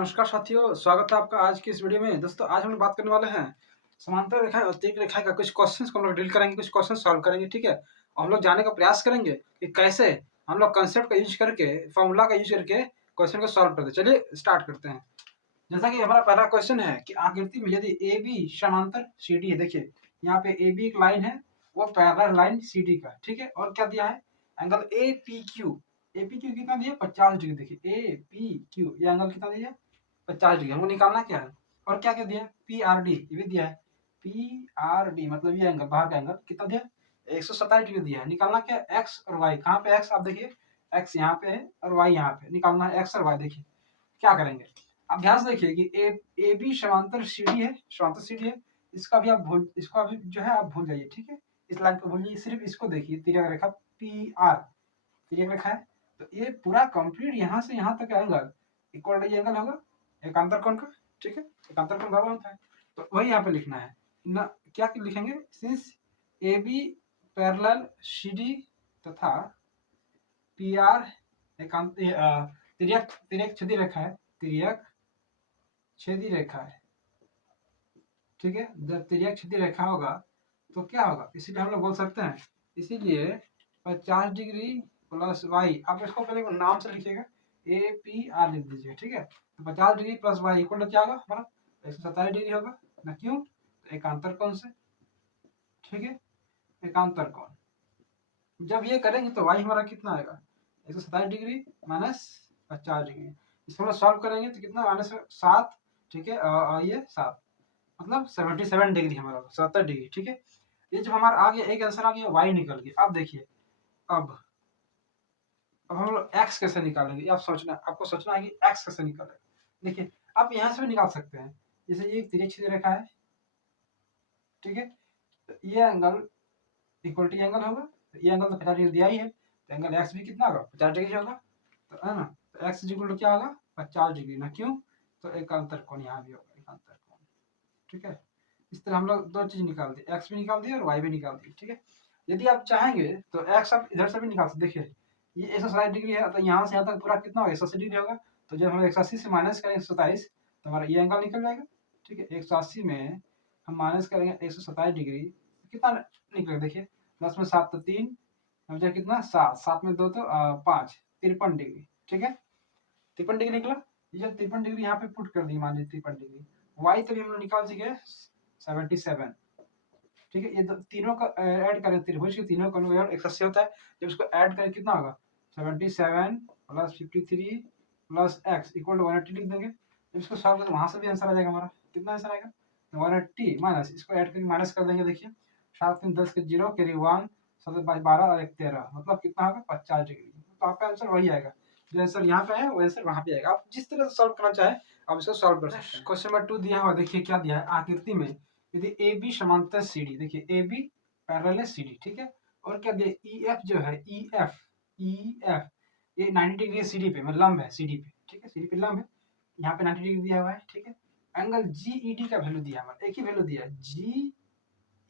नमस्कार साथियों, स्वागत है आपका आज की इस वीडियो में। दोस्तों आज हम लोग बात करने वाले हैं समांतर रेखाएं और तिर्यक रेखाएं का कुछ क्वेश्चंस को हम लोग डील करेंगे, कुछ क्वेश्चन सॉल्व करेंगे, ठीक है। और हम लोग जानने का प्रयास करेंगे कि कैसे हम लोग कंसेप्ट का यूज करके, फॉर्मूला का यूज करके क्वेश्चन को सॉल्व करते हैं। चलिए स्टार्ट करते हैं। जैसा कि हमारा पहला क्वेश्चन है कि आकृति में यदि ए बी समांतर सी डी है, देखिए यहाँ पे ए बी एक लाइन है, वो पैरेलल लाइन सी डी का, ठीक है। और क्या दिया है, angle A P Q. A P Q कितना दिया, 50 डिग्री। देखिए ए पी क्यू ये एंगल कितना दिया, 50 डिग्री। हमको निकालना क्या है, और क्या क्या दिया है, पी आर डी ये भी दिया है। पी आर डी मतलब ये एंगल, बाहर का एंगल कितना दिया, 127 डिग्री दिया है। निकालना क्या है, एक्स और वाई। कहाँ पे एक्स, आप देखिए एक्स यहाँ पे है और वाई यहाँ पे। निकालना है एक्स और वाई। देखिए क्या करेंगे, आप ध्यान से देखिए कि ए बी समांतर सीडी है, समांतर सीडी है। इसका भी आप भूल, इसको अभी जो है आप भूल जाइए, ठीक है। इस लाइन को भूल जाइए, सिर्फ इसको देखिए, तिर्यक रेखा पी आर, तिर्यक रेखा है। तो ये पूरा कंप्लीट यहाँ से यहाँ तक एंगल इक्वल टू एंगल होगा एकांतर कोण का, ठीक है। एकांतर कोण बराबर होता है, तो वही यहाँ पे लिखना है ना। क्या लिखेंगे, since A B parallel C D तथा पी आर एकांत तिर्यक तिर्यक छेदी रेखा है, तिर्यक छेदी रेखा है, ठीक है। जब तिर्यक छेदी रेखा होगा तो क्या होगा, इसीलिए हम लोग बोल सकते हैं, इसीलिए 50 डिग्री प्लस वाई, आप इसको पहले नाम से लिखिएगा, ए पी आर लिख दीजिए, ठीक है। तो 50 degree plus Y equal to क्या होगा हमारा, 127 डिग्री होगा ना। क्यों, तो एकांतर कोण से, ठीक है, एकांतर कोण। जब ये करेंगे तो वाई हमारा कितना आएगा, 127 डिग्री माइनस 50 डिग्री। इसको हम सॉल्व करेंगे तो कितना, माइनस 7, ठीक है। ये 7 मतलब 77 डिग्री हमारा, 77 डिग्री, ठीक है। ये जब हमारा आ गया, एक आंसर आ गया, वाई निकल गया। अब देखिए, अब हम लोग एक्स कैसे निकालेंगे, आप सोचना, आपको सोचना है कि एक्स कैसे निकालेंगे। देखिए आप यहाँ से भी निकाल सकते हैं, जैसे ये तिरछी छेदी रेखा है, ठीक है। तो ये एंगल इक्वल टू एंगल होगा, तो ये एंगल तो 50 डिग्री दिया ही है, तो एंगल एक्स भी कितना होगा, 50 डिग्री होगा, तो है ना। तो एक्स इक्वल टू क्या होगा, 50 डिग्री ना। क्यों, तो एकांतर कोण यहाँ भी होगा, एकांतर कोण, ठीक है। इस तरह हम लोग दो चीज निकाल दी, एक्स भी निकाल दी और वाई भी निकाल दी, ठीक है। यदि आप चाहेंगे तो एक्स आप इधर से भी निकाल सकते। देखिए ये 160 डिग्री है, तो यहाँ से यहाँ तक पूरा कितना होगा, 180 डिग्री होगा। तो जब हम 180 से माइनस करेंगे 127, तो हमारा ये एंगल निकल जाएगा, ठीक है। 180 में हम माइनस करेंगे 127 डिग्री, कितना निकलेगा, देखिए 10 में 7 तो 3, मुझे कितना 7, 7 में 2 तो 5, 53 डिग्री, ठीक है। 53 डिग्री निकला। ये जब 53 डिग्री यहाँ पे पुट कर दी, मान लीजिए 53 डिग्री, वाई तभी हम लोग निकाल सके 77, ठीक है। ये तीनों का ऐड करें, त्रिभुज के तीनों का अनुदैर्ध्य 180 होता है। जब इसको ऐड करें कितना होगा, 77 plus 53 plus X equal to 180 लिख देंगे। जब इसको सॉल्व करें वहां से भी आंसर आ जाएगा हमारा, कितना आंसर आएगा, 180 माइनस, इसको ऐड करके माइनस कर देंगे। देखिए 7 3 10 के 0 कैरी 1, 7 5 12 और 1 13, मतलब कितना होगा, 50 डिग्री। तो आपका आंसर वही आएगा, जो आंसर यहाँ पे है वो आंसर वहां पे आएगा। आप जिस तरह से सॉल्व करना चाहे आप इसको सॉल्व कर सकते हैं। क्वेश्चन नंबर 2 दिया हुआ, देखिए क्या दिया है, आकृति में यदि ए बी समांतर सी डी, देखिए ए बी पैरेलल है सी डी, ठीक है। और क्या दिया, ई एफ जो है, ई एफ ये 90 डिग्री सी डी पे, मतलब लंब है सी डी पे, ठीक है। सी डी पे लंब है, यहाँ पे 90 डिग्री दिया हुआ है, ठीक है। एंगल जी ई डी का वैल्यू दिया हुआ है, एक ही वैल्यू दिया है, जी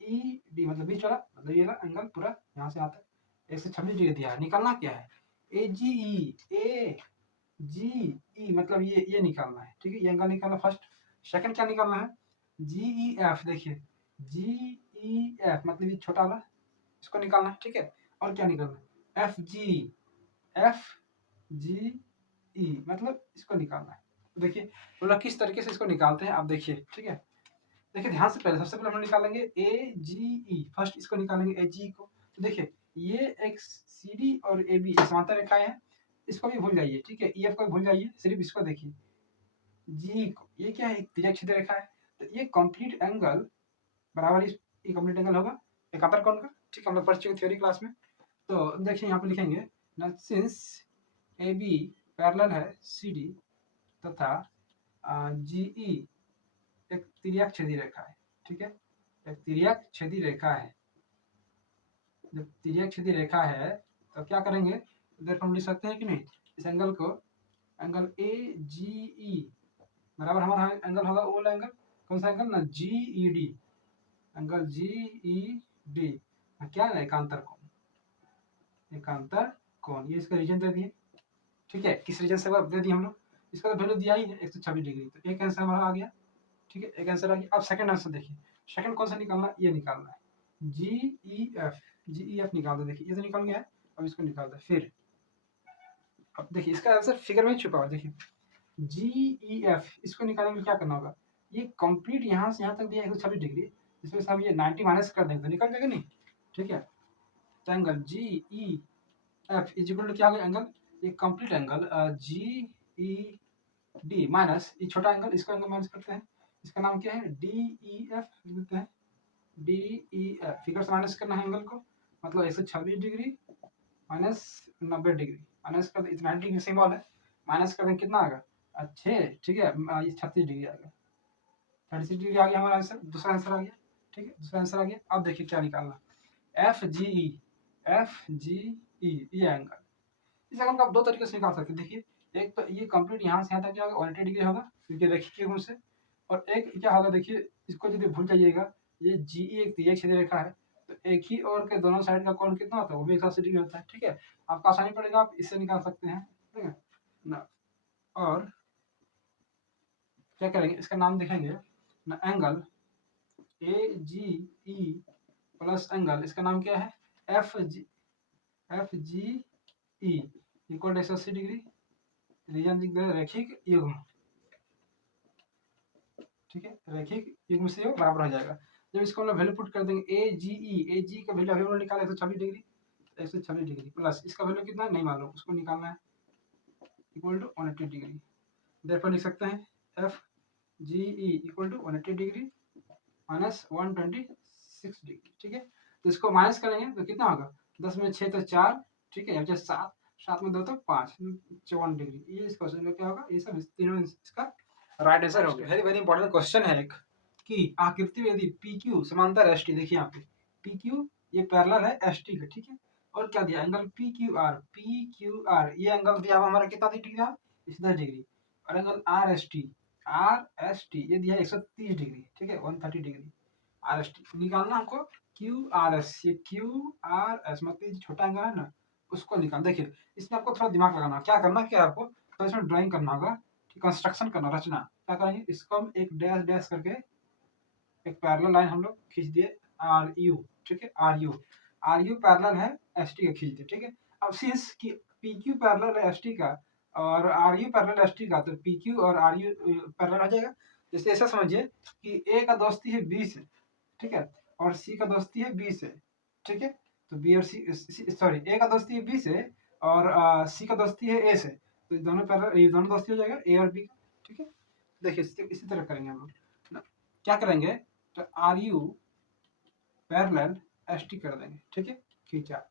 ई डी मतलब बीच वाला, मतलब ये एंगल पूरा यहाँ से आता है, 126 डिग्री दिया है। निकालना क्या है, ए जी ई मतलब ये निकालना है, ठीक है। ये एंगल निकालना फर्स्ट। सेकंड क्या निकालना है, जी ई एफ, देखिए जी ई एफ मतलब ये छोटा वाला, इसको निकालना है, ठीक है। और क्या निकालना है, एफ जी ई मतलब इसको निकालना है। तो देखिए बोला किस तरीके से इसको निकालते हैं, आप देखिए, ठीक है। देखिए ध्यान से, पहले सबसे पहले हम निकालेंगे ए जी ई, फर्स्ट इसको निकालेंगे ए जी को। तो देखिए ये एक सी डी और ए बी समांतर रेखाएं हैं, इसको भी भूल जाइए, ठीक है। ई एफ को भी भूल जाइए, सिर्फ इसको देखिए, जी को, ये क्या है, एक तिर्यक छेद रेखा है। तो ये कंप्लीट एंगल बराबर ये कंप्लीट एंगल होगा एकांतर कोण का, ठीक है। हम लोग पढ़ चुके थ्योरी क्लास में। तो देखिए यहाँ पे लिखेंगे ना, सिंस ए बी पैरेलल है सी डी तथा जी ई एक तिर्यक छेदी रेखा है, ठीक है। एक तिर्यक छेदी रेखा है, जब तिर्यक छेदी रेखा है तो क्या करेंगे, इधर हम लिख सकते हैं कि नहीं, इस एंगल को, एंगल ए जी ई बराबर हमारा एंगल होगा वो वाला एंगल, कौन सा एंगल ना, G E D, angle G E D क्या है, एकांतर कोण, एकांतर कोण। ये इसका रीजन दे दिए, ठीक है। किस रीजन से दे दिए हम लोग, इसका तो वैल्यू दिया ही है 126 डिग्री, तो एक आंसर हमारा आ गया। ठीक है, एक आंसर आ गया। अब सेकंड आंसर देखिए, सेकंड कौन सा निकालना है, ये निकालना है जी ई एफ निकाल दो। देखिए ये तो निकल गया है, अब इसको निकाल दो। फिर अब देखिए इसका आंसर फिगर में छुपा हुआ, देखिए जी ई एफ, इसको निकालने में क्या करना होगा, ये कंप्लीट यहाँ से यहाँ तक दिया है 126 डिग्री, इसमें से हम ये 90 माइनस कर देंगे तो निकल जाएगा नहीं। ठीक है, तो angle G E F is equal to क्या होगा, एंगल ये complete angle G E D minus ये छोटा एंगल, इसका एंगल माइनस करते हैं, इसका नाम क्या है डी ई एफ लिखते हैं। डी ई एफ फिगर से माइनस करना है एंगल को, मतलब 126 डिग्री माइनस 90 डिग्री, माइनस कर 90 डिग्री सिंबल है, माइनस कर देंगे कितना आएगा, अच्छे। ठीक है, ये 36 डिग्री आ गया, 36 डिग्री आ गया हमारा आंसर, दूसरा आंसर आ गया। ठीक है, दूसरा आंसर आ गया। अब देखिए क्या निकालना, एफ जी ई ये एंगल, इस एंगल को आप दो तरीके से निकाल सकते हैं। देखिए एक तो ये कंप्लीट यहाँ से यहाँ तक क्या होगा 180 डिग्री होगा, क्योंकि रेखीय गुण से। और एक क्या होगा, देखिए इसको यदि भूल जाइएगा, ये जी ई एक तिर्यक छेदी रेखा है, तो एक ही और के दोनों साइड का कोण कितना होता है, वो भी 180 डिग्री होता है। ठीक है, आपको आसानी पड़ेगा, आप इससे निकाल सकते हैं। ठीक है ना, और क्या करेंगे, इसका नाम देखेंगे ना, angle A G E plus angle, इसका नाम क्या है F G E equal 180 degree, reason दिख रहा है रैखिक युग्म। ठीक है, रैखिक युग्म से ये बराबर हो जाएगा। जब इसको हम लोग वैल्यू पुट कर देंगे ए जी का वैल्यू अभी हम लोग निकाले 126 डिग्री, 126 डिग्री प्लस इसका वैल्यू कितना है नहीं मालूम, उसको निकालना है, इक्वल टू 180 डिग्री। देयरफॉर लिख सकते हैं F G E equal to 180 degree minus 126 degree. ठीक है, तो इसको माइनस करेंगे तो कितना होगा, 10 में 6 तो 4, ठीक है, यहाँ 7, 7 में 2 तो 5, 54 डिग्री। ये इस क्वेश्चन में क्या होगा, ये सब तीनों इसका राइट आंसर हो गया। वेरी वेरी इंपॉर्टेंट क्वेश्चन है एक, कि आकृति में यदि पी क्यू समांतर एस टी, देखिए यहाँ पे पी क्यू ये पैरेलल है एस टी का। ठीक है, और क्या दिया, एंगल पी क्यू आर ये एंगल दिया हुआ हमारा कितना डिग्री का, 10 डिग्री। और एंगल आर एस टी ये दिया है 130 डिग्री। ठीक है, 130 डिग्री आर एस टी निकालना हमको, क्यू आर एस, ये क्यू आर एस मतलब छोटा एंगल है ना, उसको निकाल। देखिए इसमें आपको थोड़ा दिमाग लगाना, क्या करना, क्या आपको तो इसमें ड्राइंग करना होगा, कंस्ट्रक्शन करना, रचना। क्या करेंगे, इसको हम एक डैश डैश करके एक पैरेलल लाइन हम लोग खींच दिए आर यू। ठीक है, आर यू पैरेलल है एस टी का, खींच दिए। ठीक है, अब सिंस कि पी क्यू पैरेलल है एस टी का और R U parallel S T का, तो पी क्यू और आर यू पैरेलल हो जाएगा। जैसे ऐसा समझिए कि ए का दोस्ती है 20 है, ठीक है, और सी का दोस्ती है 20 है। ठीक है, तो बी और सी, सॉरी ए का दोस्ती है 20 है और सी का दोस्ती है ए से, तो दोनों पैरेलल, ये दोनों दोस्ती हो जाएगा ए और बी का। ठीक है, देखिए इसी तरह करेंगे हम लोग, क्या करेंगे, तो R U parallel S T कर देंगे। ठीक है, खींचा,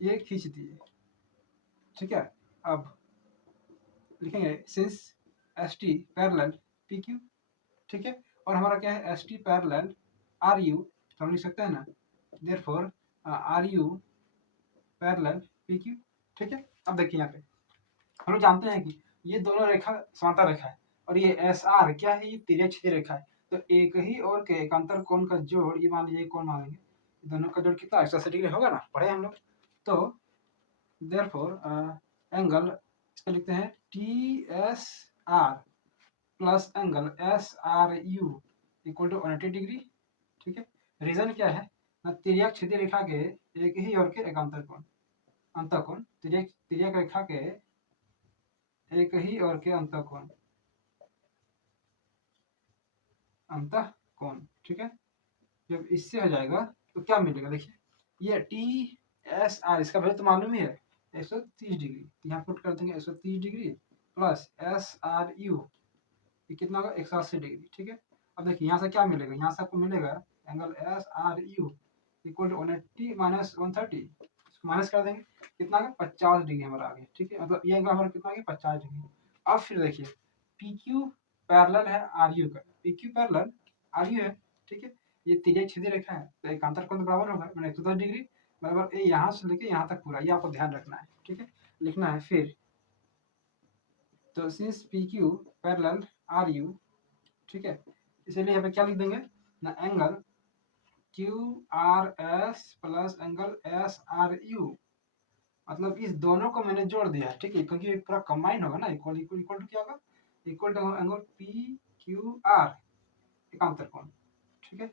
ये खींच दिए। ठीक है, अब लिखेंगे since S T parallel P Q. ठीक है, और हमारा क्या है, S T parallel R U, तो हम लिख सकते हैं ना, therefore R U parallel P Q. ठीक है, अब देखिए यहाँ पे हम लोग जानते हैं कि ये दोनों रेखा समांतर रेखा है, और ये एस आर क्या है, ये तिर्यक छेदी रेखा है। तो एक ही और के एकांतर कोण का जोड़, ये मान लीजिए कोण मान लेंगे, दोनों का जोड़ कितना 180 डिग्री होगा ना, पढ़े हम लोग। तो देयरफॉर एंगल इसको लिखते हैं T S R plus angle S R U equal to 180 degree. ठीक है, रीजन क्या है ना, तिर्यक छेदी रेखा के एक ही और के एकांतर कोण, अंतःकोण, तिर्यक रेखा के एक ही और के अंतःकोण, अंतःकोण। ठीक है, जब इससे हो जाएगा तो क्या मिलेगा, देखिए ये टी एस आर, इसका वैल्यू तो मालूम ही है 130 डिग्री, तो यहाँ पुट कर देंगे 130 degree plus S R you, ये कितना होगा 180 डिग्री। ठीक है, अब देखिए यहाँ से क्या मिलेगा, यहाँ से आपको मिलेगा angle S R U equal to 180 minus 130, इसको माइनस कर देंगे, कितना होगा 50 डिग्री हमारा आ गया। ठीक है, मतलब ये एंगल हमारा कितना आ गया 50 डिग्री। अब फिर देखिए पी क्यू पैरेलल है आर यू का, P Q parallel R U है। ठीक है, ये तिर्यक छेदी रेखा है, तो एकांतर कोण तो बराबर होगा, मैंने 110 डिग्री बराबर, ये यहाँ से लेके यहाँ तक पूरा, ये आपको ध्यान रखना है। ठीक है, लिखना है फिर, तो since P Q parallel R U, ठीक है, इसलिए यहाँ पे क्या लिख देंगे ना, angle Q R S plus angle S R U मतलब इस दोनों को मैंने जोड़ दिया है, ठीक है, क्योंकि ये पूरा कंबाइन होगा ना, इक्वल इक्वल इक्वल टू क्या होगा, equal to angle P Q R, एकांतर कोण, ठीक है,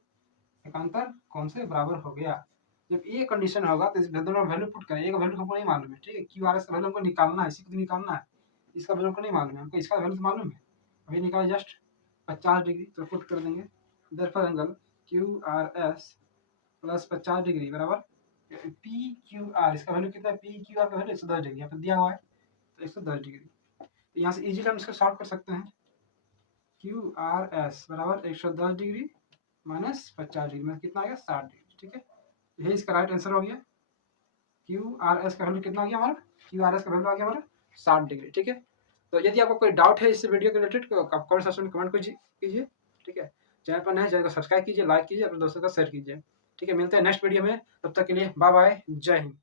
एकांतर कोण से बराबर हो गया। जब ये कंडीशन होगा तो इस दोनों वैल्यू पुट करें, एक वैल्यू हमको नहीं मालूम है, ठीक है, क्यू आर एस का वैल्यू हमको निकालना है, इसी को निकालना है, इसका वैल्यू हमको नहीं मालूम है, हमको इसका वैल्यू तो मालूम है, अभी निकाले जस्ट 50 डिग्री, तो पुट कर देंगे, therefore angle Q R S plus 50 degree बराबर पी क्यू आर, इसका वैल्यू कितना है, पी क्यू आर का वैल्यू 110 डिग्री यहाँ पे दिया हुआ है, तो 110 डिग्री, तो यहाँ से इजीली हम इसको सॉल्व कर सकते हैं, क्यू आर एस बराबर 110 डिग्री माइनस 50 डिग्री में कितना आएगा 60 डिग्री, ठीक है, यही इसका राइट आंसर हो गया। क्यू आर एस का वैल्यू कितना आ गया हमारा, क्यू आर एस का वैल्यू आ गया हमारा 60 डिग्री, ठीक है। तो यदि आपको कोई डाउट है इस वीडियो के रिलेटेड तो आप कमेंट सेक्शन में कमेंट कीजिए, ठीक है, चैनल पर नए चैनल को सब्सक्राइब कीजिए, लाइक कीजिए, अपने दोस्तों का शेयर कीजिए, ठीक है, मिलते हैं नेक्स्ट वीडियो में, तब तक के लिए बाय बाय, जय हिंद।